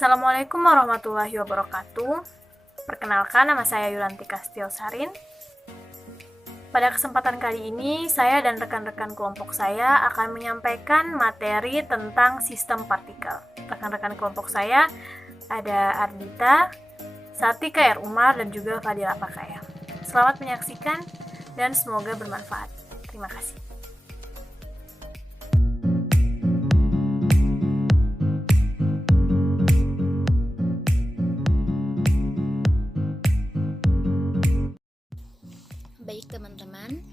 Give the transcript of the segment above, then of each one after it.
Assalamualaikum warahmatullahi wabarakatuh. Perkenalkan, nama saya Yulanti Kastilsarin. Pada kesempatan kali ini, saya dan rekan-rekan kelompok saya akan menyampaikan materi tentang sistem partikel. Rekan-rekan kelompok saya ada Ardita, Sartika R. Umar, dan juga Fadila Pakaya. Selamat menyaksikan dan semoga bermanfaat. Terima kasih. Baik teman-teman,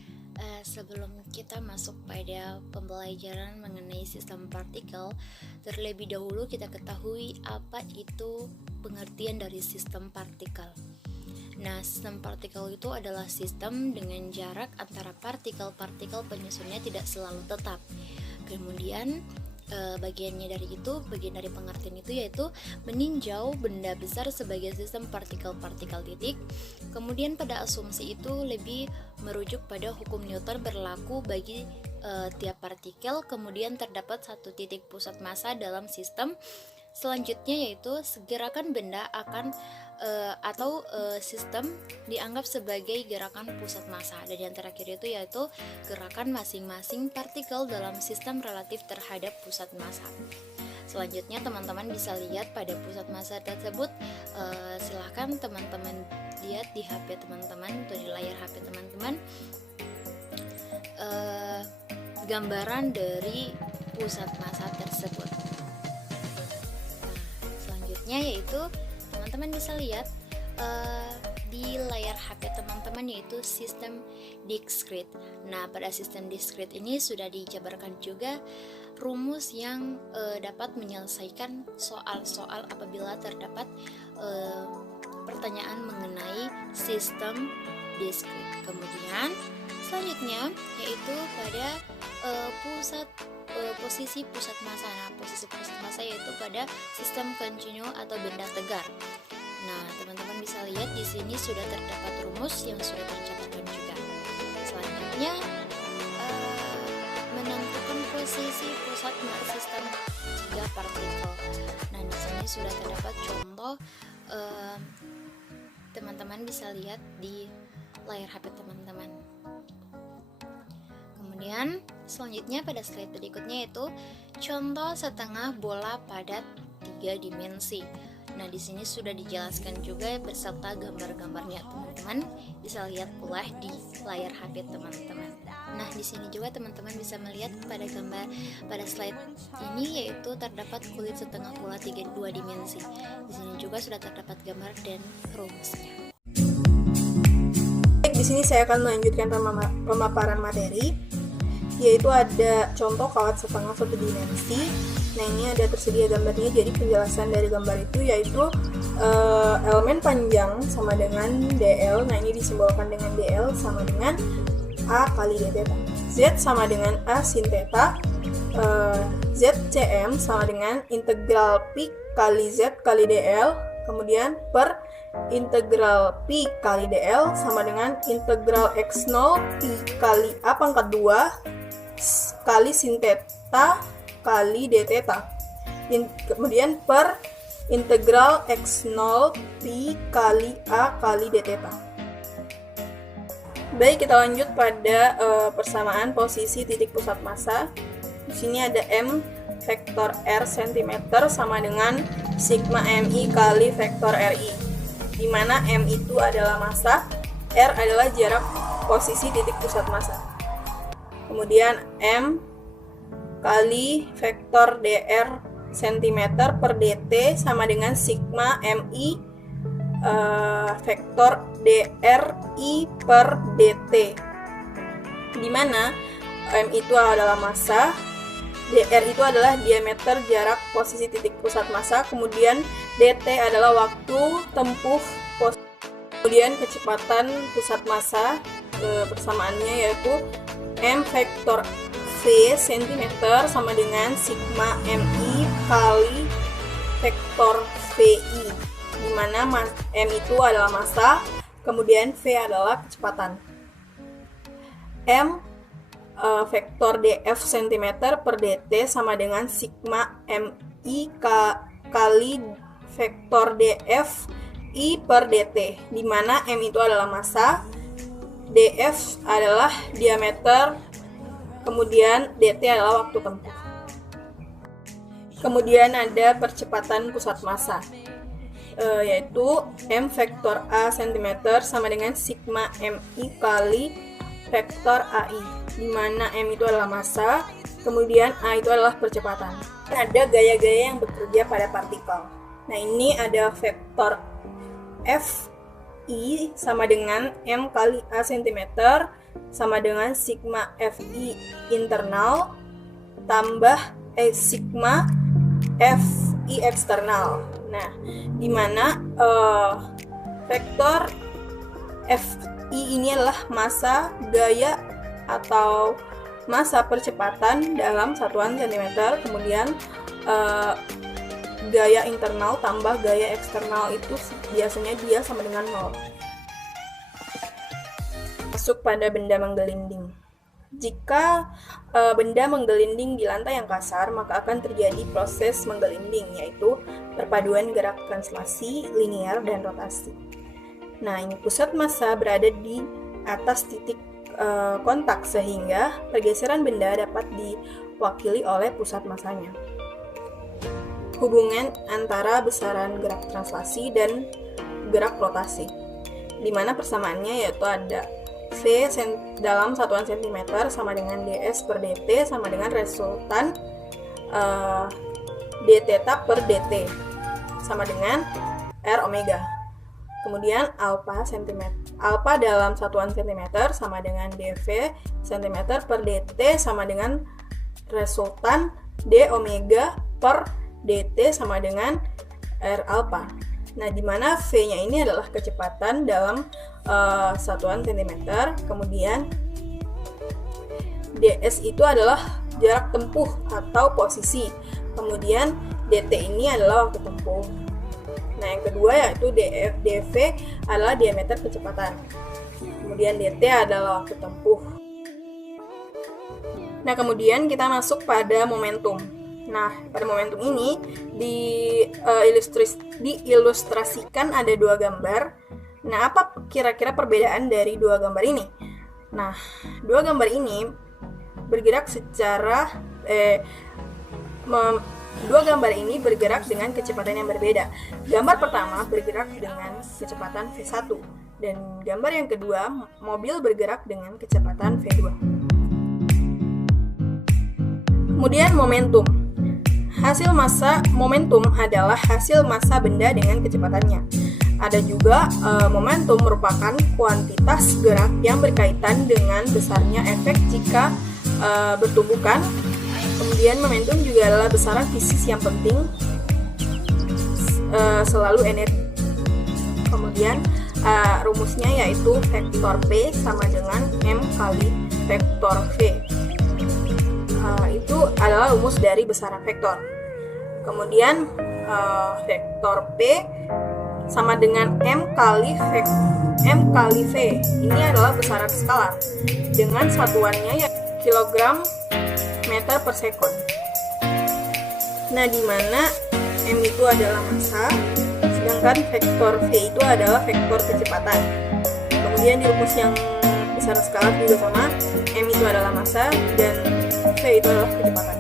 sebelum kita masuk pada pembelajaran mengenai sistem partikel, terlebih dahulu kita ketahui apa itu pengertian dari sistem partikel. Nah, sistem partikel itu adalah sistem dengan jarak antara partikel-partikel penyusunnya tidak selalu tetap. Kemudian bagian dari pengertian itu yaitu meninjau benda besar sebagai sistem partikel-partikel titik. Kemudian pada asumsi itu lebih merujuk pada hukum Newton berlaku bagi tiap partikel. Kemudian terdapat satu titik pusat massa dalam sistem. Selanjutnya yaitu gerakan benda akan sistem dianggap sebagai gerakan pusat massa, dan yang terakhir itu yaitu gerakan masing-masing partikel dalam sistem relatif terhadap pusat massa. Selanjutnya teman-teman bisa lihat pada pusat massa tersebut, silahkan teman-teman lihat di HP teman-teman atau di layar HP teman-teman gambaran dari pusat massa tersebut. Selanjutnya yaitu teman-teman bisa lihat di layar HP teman-teman yaitu sistem discrete. Nah, pada sistem discrete ini sudah dijabarkan juga rumus yang dapat menyelesaikan soal-soal apabila terdapat pertanyaan mengenai sistem discrete. Kemudian selanjutnya yaitu pada posisi pusat massa. Nah, posisi pusat massa yaitu pada sistem kontinu atau benda tegar. Nah, teman-teman bisa lihat di sini sudah terdapat rumus yang sudah tercatatkan juga. Selanjutnya menentukan posisi pusat sistem tiga partikel. Nah, di sini sudah terdapat contoh. Teman-teman bisa lihat di layar HP teman-teman. Kemudian selanjutnya pada slide berikutnya yaitu contoh setengah bola padat 3 dimensi. Nah, di sini sudah dijelaskan juga beserta gambar-gambarnya. Teman-teman bisa lihat pula di layar HP teman-teman. Nah, di sini juga teman-teman bisa melihat pada slide ini yaitu terdapat kulit setengah bola 2 dimensi. Di sini juga sudah terdapat gambar dan rumusnya. Di sini saya akan melanjutkan pemaparan materi, yaitu ada contoh kawat setengah 1 dimensi. Nah, ini ada tersedia gambarnya. Jadi penjelasan dari gambar itu yaitu elemen panjang sama dengan DL. Nah, ini disimbolkan dengan DL sama dengan A kali D theta. Z sama dengan A sin theta. ZCM sama dengan integral pi kali Z kali DL. Kemudian per integral pi kali DL sama dengan integral X0 pi kali A pangkat 2 kali sin theta kali d theta. Kemudian per integral X0 pi kali A kali d theta. Baik, kita lanjut pada persamaan posisi titik pusat massa. Di sini ada M vektor R cm sama dengan sigma MI kali vektor RI, di mana M itu adalah massa, R adalah jarak posisi titik pusat massa. Kemudian M kali vektor dr cm per dt sama dengan sigma mi vektor dri per dt, di mana M itu adalah massa, dr itu adalah diameter jarak posisi titik pusat massa, kemudian dt adalah waktu tempuh posisi, kemudian kecepatan pusat massa. Persamaannya yaitu M vektor V cm sama dengan sigma mi kali vektor vi, di mana M itu adalah massa, kemudian V adalah kecepatan. M vektor df cm per dt sama dengan sigma mi kali vektor df I per dt, di mana m itu adalah massa, df adalah diameter, kemudian dt adalah waktu tempuh. Kemudian ada percepatan pusat massa, yaitu m vektor a cm sama dengan sigma mi kali vektor ai, di mana m itu adalah massa, kemudian a itu adalah percepatan. Ada gaya-gaya yang bekerja pada partikel. Nah, ini ada vektor f i sama dengan m kali a cm sama dengan sigma fi internal tambah sigma fi eksternal. Nah, di mana vektor fi ini adalah massa, gaya atau massa percepatan dalam satuan cm, kemudian gaya internal tambah gaya eksternal itu biasanya dia sama dengan 0. Masuk pada benda menggelinding. Jika benda menggelinding di lantai yang kasar, maka akan terjadi proses menggelinding, yaitu perpaduan gerak translasi, linear, dan rotasi. Nah, ini pusat massa berada di atas titik kontak, sehingga pergeseran benda dapat diwakili oleh pusat massanya. Hubungan antara besaran gerak translasi dan gerak rotasi, di mana persamaannya yaitu ada V dalam satuan cm sama dengan ds per dt sama dengan resultan d theta per dt sama dengan r omega. Kemudian alpha dalam satuan cm sama dengan dv cm per dt sama dengan resultan d omega per dt sama dengan r alpha. Nah, di mana v-nya ini adalah kecepatan dalam satuan cm, kemudian ds itu adalah jarak tempuh atau posisi, kemudian dt ini adalah waktu tempuh. Nah, yang kedua yaitu dv adalah diameter kecepatan, kemudian dt adalah waktu tempuh. Nah, kemudian kita masuk pada momentum. Nah, pada momentum ini diilustrasikan ada dua gambar. Nah, apa kira-kira perbedaan dari dua gambar ini? Nah, dua gambar ini bergerak dua gambar ini bergerak dengan kecepatan yang berbeda. Gambar pertama bergerak dengan kecepatan V1 dan gambar yang kedua mobil bergerak dengan kecepatan V2. Kemudian momentum. Hasil massa momentum adalah hasil massa benda dengan kecepatannya. Ada juga momentum merupakan kuantitas gerak yang berkaitan dengan besarnya efek jika bertumbukan. Kemudian momentum juga adalah besaran fisis yang penting, selalu energi. Kemudian rumusnya yaitu vektor P sama dengan M kali vektor V. Itu adalah rumus dari besaran vektor. Kemudian vektor P sama dengan M kali V. Ini adalah besaran skalar dengan satuannya ya kilogram meter per sekon. Nah, di mana M itu adalah massa, sedangkan vektor V itu adalah vektor kecepatan. Kemudian di rumus yang besaran skalar juga sama, M itu adalah massa dan V itu adalah kecepatan.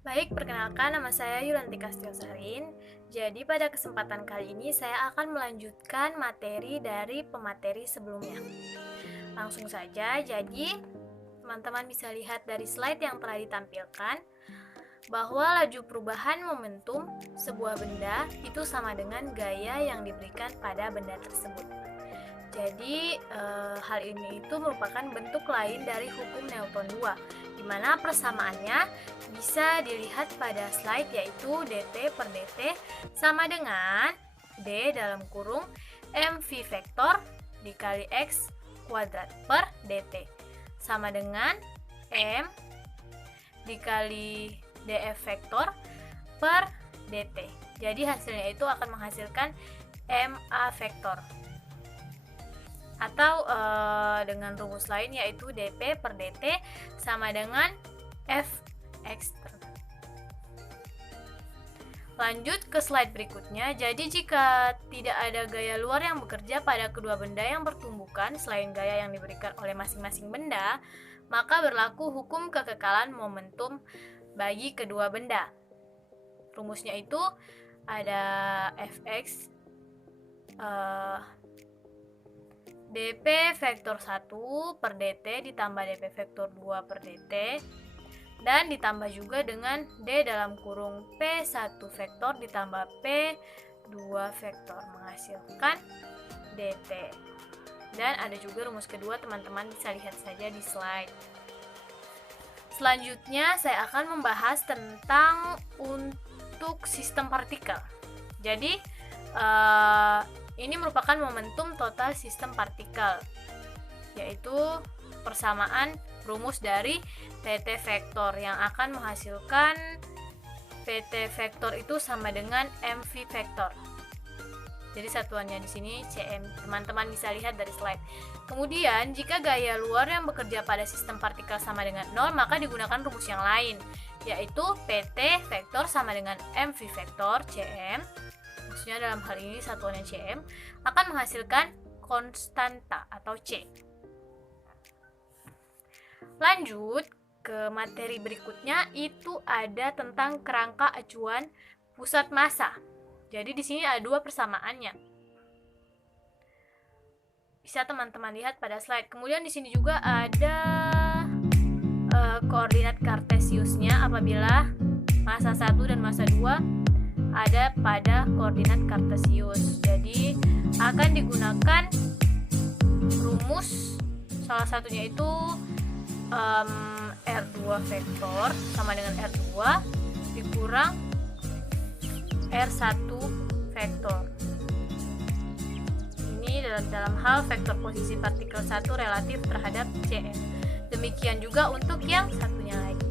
Baik, perkenalkan nama saya Yulanti Kastiosarin. Jadi pada kesempatan kali ini saya akan melanjutkan materi dari pemateri sebelumnya. Langsung saja, jadi teman-teman bisa lihat dari slide yang telah ditampilkan bahwa laju perubahan momentum sebuah benda itu sama dengan gaya yang diberikan pada benda tersebut. Jadi hal ini itu merupakan bentuk lain dari hukum Newton 2, di mana persamaannya bisa dilihat pada slide, yaitu dt per dt sama dengan d dalam kurung mv vektor dikali x kuadrat per dt sama dengan M dikali df vektor per dt. Jadi hasilnya itu akan menghasilkan MA vektor. Atau dengan rumus lain yaitu dp per dt sama dengan f eksternal. Lanjut ke slide berikutnya. Jadi jika tidak ada gaya luar yang bekerja pada kedua benda yang bertumbukan selain gaya yang diberikan oleh masing-masing benda, maka berlaku hukum kekekalan momentum bagi kedua benda. Rumusnya itu ada Fx dp vektor 1 per dt ditambah dp vektor 2 per dt dan ditambah juga dengan D dalam kurung P1 vektor ditambah P2 vektor menghasilkan DT. Dan ada juga rumus kedua, teman-teman bisa lihat saja di slide. Selanjutnya saya akan membahas tentang untuk sistem partikel. Jadi ini merupakan momentum total sistem partikel, yaitu persamaan rumus dari PT vektor yang akan menghasilkan PT vektor itu sama dengan MV vektor. Jadi satuannya di sini CM. Teman-teman bisa lihat dari slide. Kemudian jika gaya luar yang bekerja pada sistem partikel sama dengan 0, maka digunakan rumus yang lain, yaitu PT vektor sama dengan MV vektor CM. Maksudnya dalam hal ini satuannya CM akan menghasilkan konstanta atau C. Lanjut ke materi berikutnya, itu ada tentang kerangka acuan pusat massa. Jadi di sini ada dua persamaannya. Bisa teman-teman lihat pada slide. Kemudian di sini juga ada koordinat kartesiusnya apabila massa 1 dan massa 2 ada pada koordinat kartesius. Jadi akan digunakan rumus, salah satunya itu R2 vektor sama dengan R2 dikurang R1 vektor. Ini dalam hal vektor posisi partikel 1 relatif terhadap Cm. Demikian juga untuk yang satunya lagi.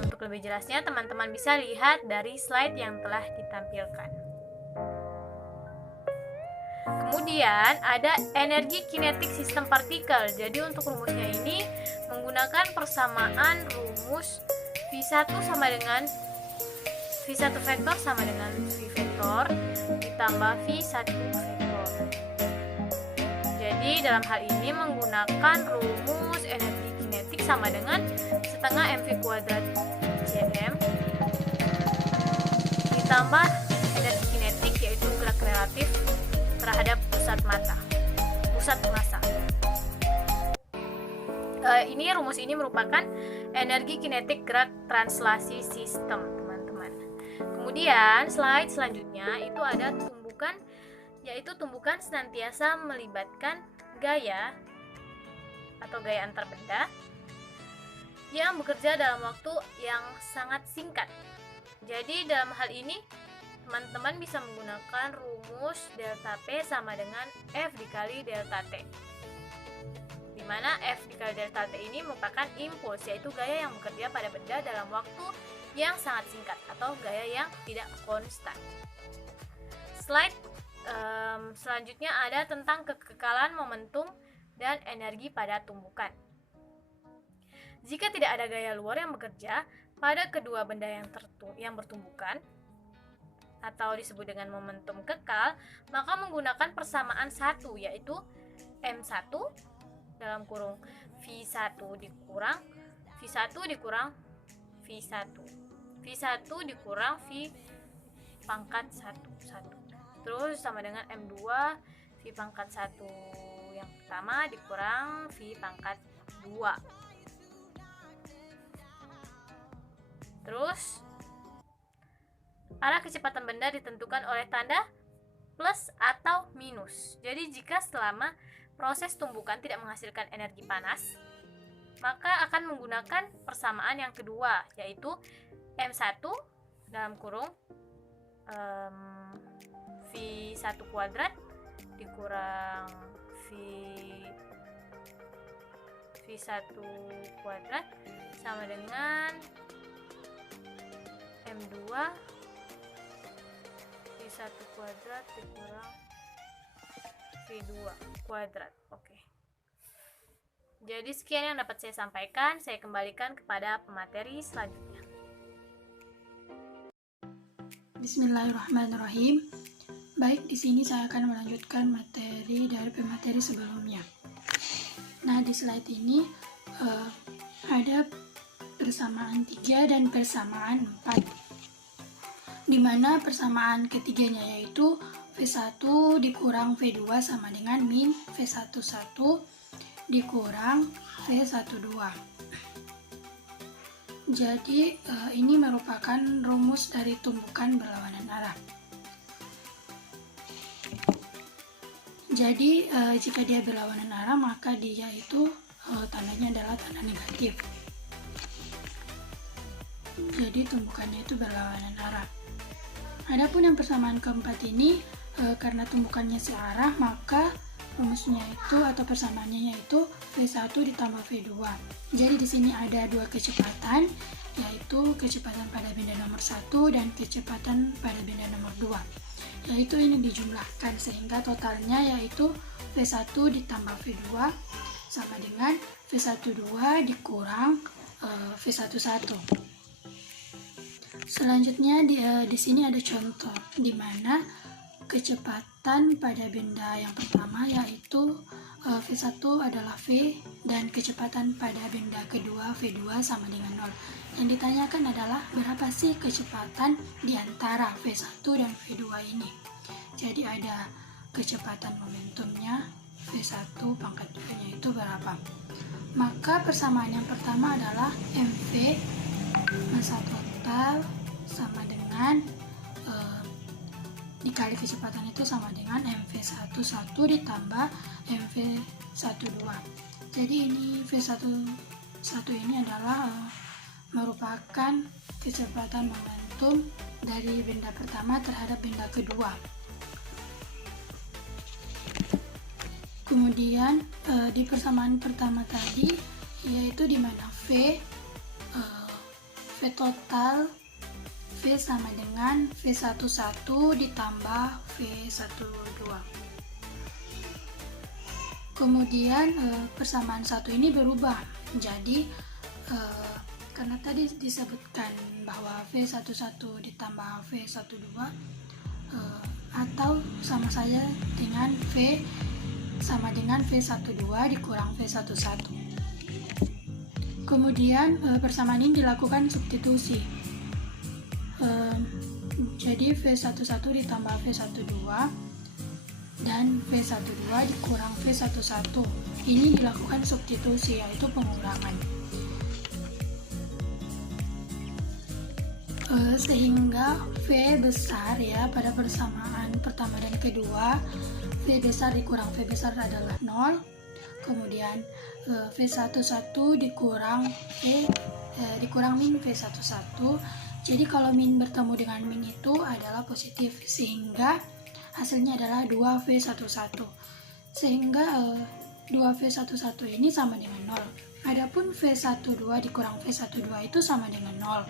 Untuk lebih jelasnya teman-teman bisa lihat dari slide yang telah ditampilkan. Kemudian ada energi kinetik sistem partikel. Jadi untuk rumusnya ini menggunakan persamaan rumus V1 sama dengan V1 vektor sama dengan V vektor ditambah V1 vektor. Jadi dalam hal ini menggunakan rumus energi kinetik sama dengan setengah mv kuadrat cm ditambah energi kinetik yaitu gerak relatif terhadap pusat massa. Ini rumus ini merupakan energi kinetik gerak translasi sistem, teman-teman. Kemudian slide selanjutnya itu ada tumbukan, yaitu tumbukan senantiasa melibatkan gaya atau gaya antar benda yang bekerja dalam waktu yang sangat singkat. Jadi dalam hal ini teman-teman bisa menggunakan rumus delta P sama dengan F dikali delta T, di mana F dikali delta T ini merupakan impuls, yaitu gaya yang bekerja pada benda dalam waktu yang sangat singkat atau gaya yang tidak konstan. Slide selanjutnya ada tentang kekekalan momentum dan energi pada tumbukan. Jika tidak ada gaya luar yang bekerja pada kedua benda yang bertumbukan atau disebut dengan momentum kekal, maka menggunakan persamaan satu, yaitu M1 dalam kurung V1 dikurang V1 dikurang V1 V1 dikurang V pangkat 1 terus sama dengan M2 V pangkat 1 yang pertama dikurang V pangkat 2. Terus arah kecepatan benda ditentukan oleh tanda plus atau minus. Jadi jika selama proses tumbukan tidak menghasilkan energi panas, maka akan menggunakan persamaan yang kedua, yaitu M1 dalam kurung V1 kuadrat dikurang V1 kuadrat sama dengan M2 V1 kuadrat dikurang V2 kuadrat. Oke. Jadi sekian yang dapat saya sampaikan. Saya kembalikan kepada pemateri selanjutnya. Bismillahirrahmanirrahim. Baik, di sini saya akan melanjutkan materi dari pemateri sebelumnya. Nah, di slide ini ada persamaan 3 dan persamaan 4. Di mana persamaan ketiganya yaitu V1 dikurang V2 sama dengan min V11 dikurang V12. Jadi ini merupakan rumus dari tumbukan berlawanan arah. Jadi jika dia berlawanan arah, maka dia itu tandanya adalah tanda negatif. Jadi tumbukannya itu berlawanan arah. Adapun yang persamaan keempat ini karena tumbukannya searah, maka rumusnya itu atau persamaannya yaitu V1 ditambah V2. Jadi di sini ada dua kecepatan, yaitu kecepatan pada benda nomor 1 dan kecepatan pada benda nomor 2. Yaitu ini dijumlahkan sehingga totalnya yaitu V1 ditambah V2 sama dengan V12 dikurang V11. Selanjutnya di sini ada contoh di mana kecepatan pada benda yang pertama yaitu V1 adalah V dan kecepatan pada benda kedua V2 sama dengan 0. Yang ditanyakan adalah berapa sih kecepatan di antara V1 dan V2 ini. Jadi ada kecepatan momentumnya V1 pangkat 2-nya itu berapa. Maka persamaan yang pertama adalah MV massa total sama dengan dikali kecepatan itu sama dengan MV11 ditambah MV12. Jadi ini V11 ini adalah merupakan kecepatan momentum dari benda pertama terhadap benda kedua. Kemudian di persamaan pertama tadi yaitu di mana V total V sama dengan V11 ditambah V12. Kemudian persamaan satu ini berubah. Jadi karena tadi disebutkan bahwa V11 ditambah V12 atau sama saja dengan V sama dengan V12 dikurang V11. Kemudian persamaan ini dilakukan substitusi. Jadi V11 ditambah V12 dan V12 dikurang V11 ini dilakukan substitusi, yaitu pengurangan. Sehingga V besar ya pada persamaan pertama dan kedua, V besar dikurang V besar adalah 0. Kemudian V11 dikurang dikurang min V11. Jadi kalau min bertemu dengan min itu adalah positif, sehingga hasilnya adalah 2V11. Sehingga 2V11 ini sama dengan 0. Adapun V12 dikurang V12 itu sama dengan 0.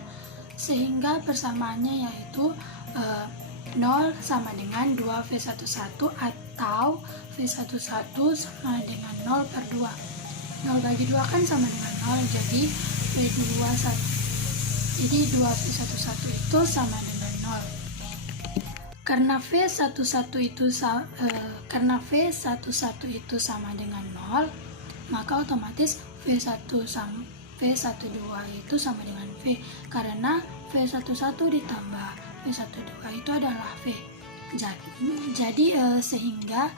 Sehingga persamaannya yaitu 0 sama dengan 2V11 atau V11 sama dengan 0 per 2. 0 bagi 2 kan sama dengan 0, jadi Jadi 2V11 itu sama dengan 0. Karena V11 itu sama dengan 0, maka otomatis V12 itu sama dengan V. Karena V11 ditambah V12 itu adalah V. Jadi sehingga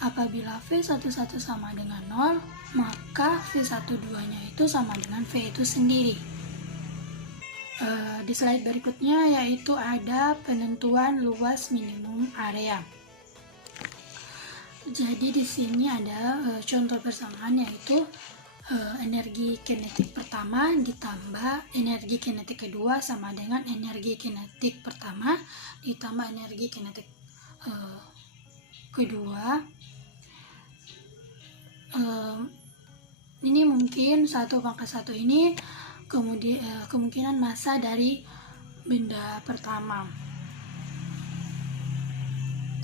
apabila V11 sama dengan 0, maka V12-nya itu sama dengan V itu sendiri. Di slide berikutnya yaitu ada penentuan luas minimum area. Jadi di sini ada contoh persamaan yaitu energi kinetik pertama ditambah energi kinetik kedua sama dengan energi kinetik pertama ditambah energi kinetik kedua. Ini mungkin 1/1 ini kemungkinan massa dari benda pertama,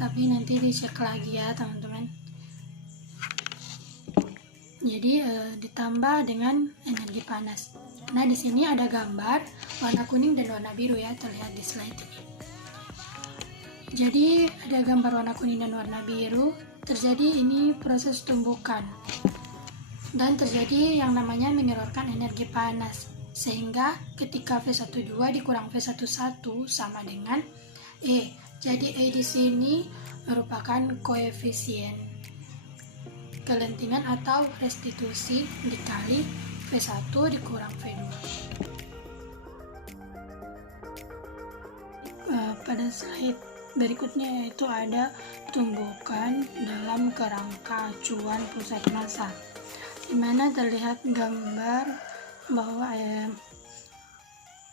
tapi nanti dicek lagi ya teman-teman. Jadi ditambah dengan energi panas. Nah di sini ada gambar warna kuning dan warna biru ya, terlihat di slide ini. Jadi ada gambar warna kuning dan warna biru. Terjadi ini proses tumbukan. Dan terjadi yang namanya menyalurkan energi panas. Sehingga ketika V12 dikurang V11 sama dengan E. Jadi E di sini merupakan koefisien kelentingan atau restitusi dikali V1 dikurang V2. Pada slide berikutnya yaitu ada tumbukan dalam kerangka acuan pusat massa, di mana terlihat gambar bahwa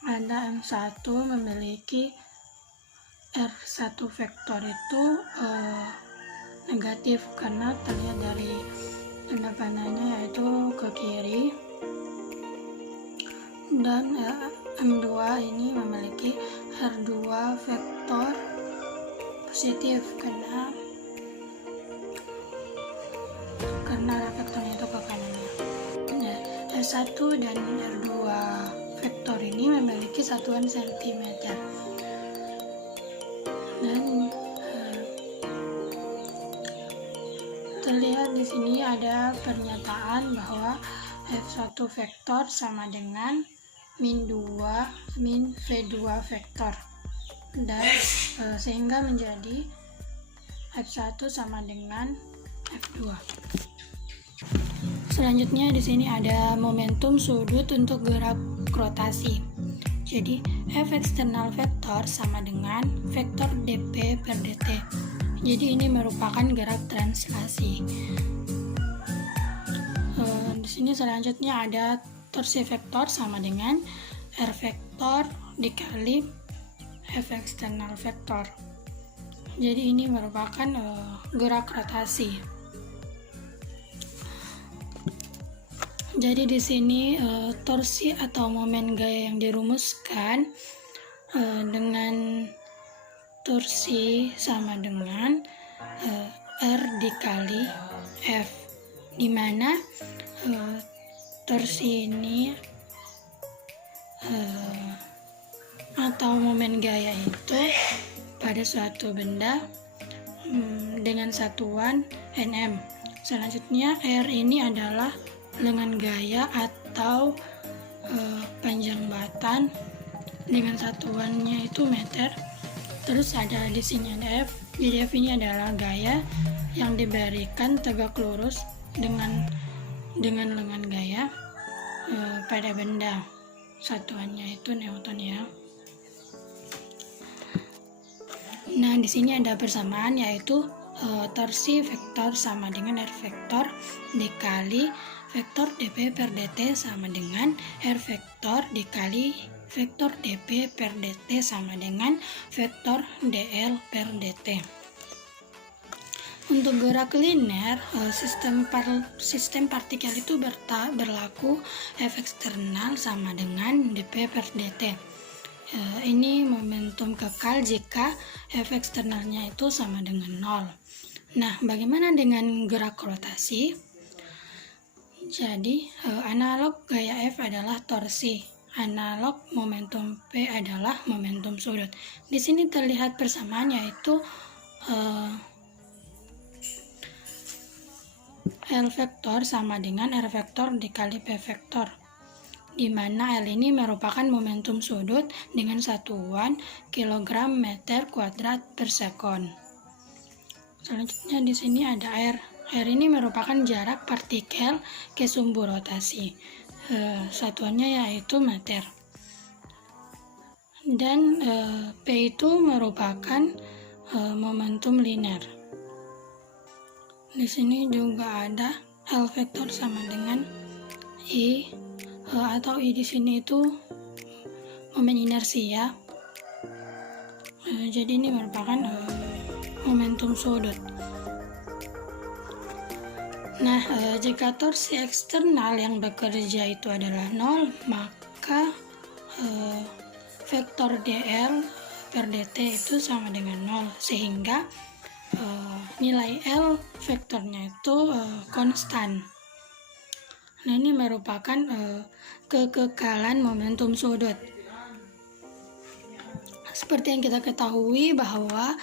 ada M1 memiliki R1 vektor itu negatif karena terlihat dari tanda panahnya yaitu ke kiri, dan M2 ini memiliki R2 vektor positif karena arah vektornya itu ke kanannya. R1 dan R2 vektor ini memiliki satuan cm, dan terlihat di sini ada pernyataan bahwa F1 vektor sama dengan min V2 vektor, dan sehingga menjadi F1 sama dengan F2. Selanjutnya di sini ada momentum sudut untuk gerak rotasi. Jadi F eksternal vektor sama dengan vektor dP per dt. Jadi ini merupakan gerak translasi. Di sini selanjutnya ada torsi vektor sama dengan R vektor dikali F eksternal vektor. Jadi ini merupakan gerak rotasi. Jadi di sini torsi atau momen gaya yang dirumuskan dengan torsi sama dengan R dikali F, di mana torsi ini atau momen gaya itu pada suatu benda dengan satuan Nm. Selanjutnya R ini adalah lengan gaya atau panjang batan dengan satuannya itu meter. Terus ada di sini ada F. Jadi F ini adalah gaya yang diberikan tegak lurus dengan lengan gaya pada benda. Satuannya itu Newton ya. Nah, di sini ada persamaan yaitu torsi vektor sama dengan R vektor dikali vektor dP per dt sama dengan R vektor dikali vektor dP per dt sama dengan vektor dl per dt. Untuk gerak linear, sistem partikel itu berlaku F eksternal sama dengan dP per dt. Ini momentum kekal jika F eksternalnya itu sama dengan 0. Nah, bagaimana dengan gerak rotasi? Jadi, analog gaya F adalah torsi, analog momentum P adalah momentum sudut. Di sini terlihat persamaan yaitu L vektor sama dengan R vektor dikali P vektor, di mana L ini merupakan momentum sudut dengan satuan kilogram meter kuadrat per sekon. Selanjutnya di sini ada R. R ini merupakan jarak partikel ke sumbu rotasi. Satuannya yaitu meter. Dan P itu merupakan momentum linear. Di sini juga ada L vektor sama dengan I, atau I di sini itu momen inersia. Jadi ini merupakan momentum sudut. Nah, jika torsi eksternal yang bekerja itu adalah 0, maka vektor dl per dt itu sama dengan 0, sehingga nilai L vektornya itu konstan. Nah, ini merupakan kekekalan momentum sudut. seperti yang kita ketahui bahwa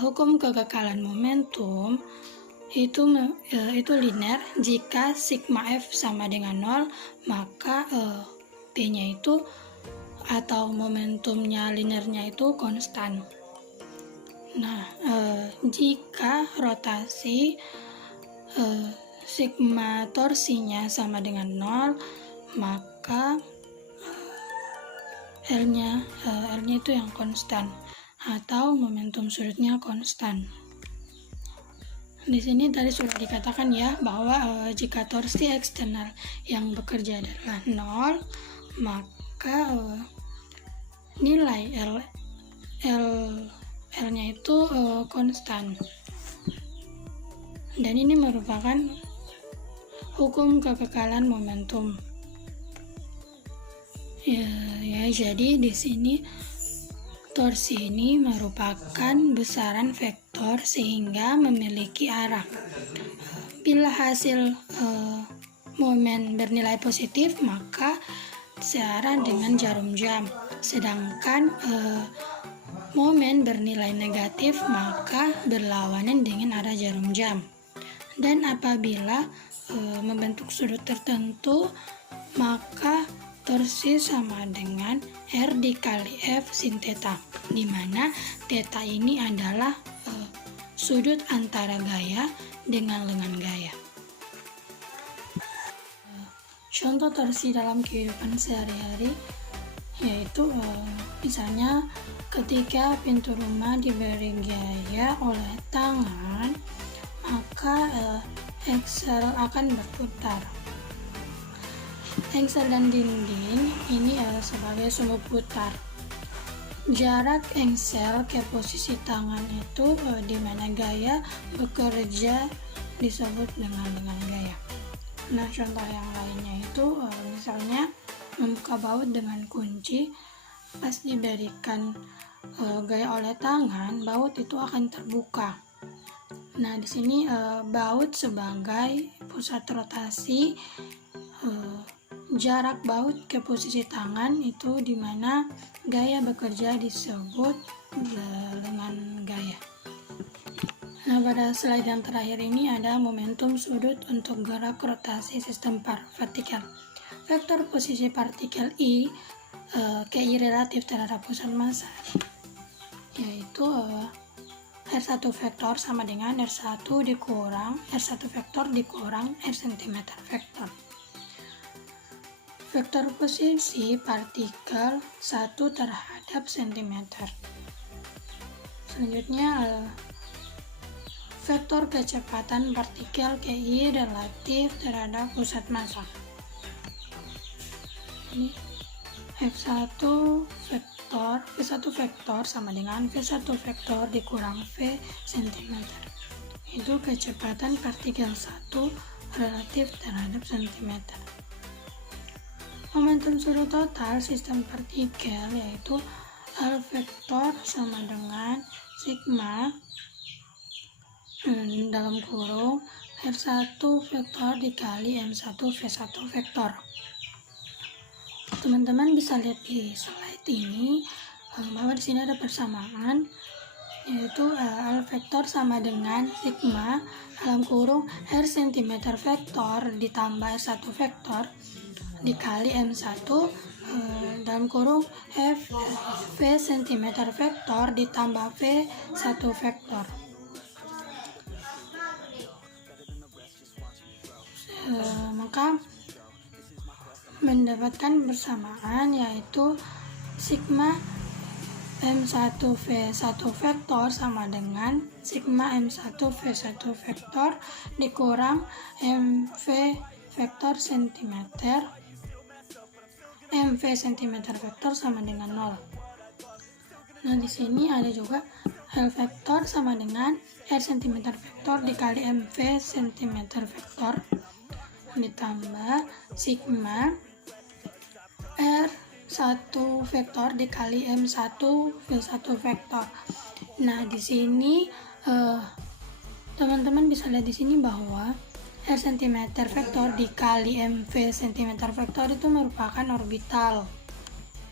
hukum kekekalan momentum itu linear. Jika sigma F sama dengan 0, maka P-nya itu atau momentumnya linearnya itu konstan. Nah, jika rotasi sigma torsinya sama dengan 0, maka L-nya itu yang konstan atau momentum sudutnya konstan. Di sini tadi sudah dikatakan ya bahwa jika torsi eksternal yang bekerja adalah 0, maka nilai L-nya itu konstan. Dan ini merupakan hukum kekekalan momentum. Ya, jadi di sini torsi ini merupakan besaran vektor sehingga memiliki arah. Bila hasil momen bernilai positif, maka searah dengan jarum jam. Sedangkan momen bernilai negatif, maka berlawanan dengan arah jarum jam. Dan apabila membentuk sudut tertentu, maka torsi sama dengan R dikali F sin theta, di mana theta ini adalah sudut antara gaya dengan lengan gaya. Contoh torsi dalam kehidupan sehari-hari yaitu misalnya ketika pintu rumah diberi gaya oleh tangan, maka engsel akan berputar. Engsel dan dinding ini sebagai sumbu putar. Jarak engsel ke posisi tangan itu di mana gaya bekerja disebut dengan gaya. Nah, contoh yang lainnya itu misalnya membuka baut dengan kunci. Pas diberikan gaya oleh tangan, baut itu akan terbuka. Nah, di sini baut sebagai pusat rotasi. Jarak baut ke posisi tangan itu di mana gaya bekerja disebut lengan gaya. Nah, pada slide yang terakhir ini ada momentum sudut untuk gerak rotasi sistem vertikal. Vektor posisi partikel I, KI relatif terhadap pusat massa, yaitu R1 vektor sama dengan R1 dikurang R1 vektor dikurang R cm vektor. Vektor posisi partikel 1 terhadap cm. Selanjutnya vektor kecepatan partikel KI relatif terhadap pusat massa. Ini V1 vektor sama dengan V1 vektor dikurang V cm. Itu kecepatan partikel 1 relatif terhadap cm. Momentum sudut total sistem partikel yaitu L vektor sama dengan sigma dalam kurung R1 vektor dikali M1 V1 vektor. Teman-teman bisa lihat di slide ini bahwa di sini ada persamaan, yaitu L vektor sama dengan sigma dalam kurung R cm vektor ditambah R1 vektor dikali M1 dalam kurung V cm vektor ditambah V1 vektor. Maka mendapatkan bersamaan yaitu sigma M1 V1 vektor sama dengan sigma M1 V1 vektor dikurang MV vektor cm MV cm vektor sama dengan 0. Nah, di sini ada juga L vektor sama dengan R cm vektor dikali MV cm vektor ditambah sigma R1 vektor dikali M1 V1 vektor. Nah, di sini teman-teman bisa lihat di sini bahwa R cm vektor dikali MV cm vektor itu merupakan orbital,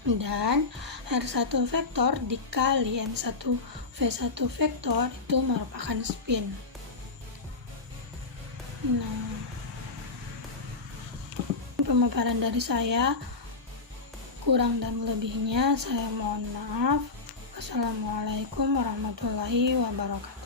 dan R1 vektor dikali M1V1 vektor itu merupakan spin. Nah, pemaparan dari saya, kurang dan lebihnya saya mohon maaf. Wassalamualaikum warahmatullahi wabarakatuh.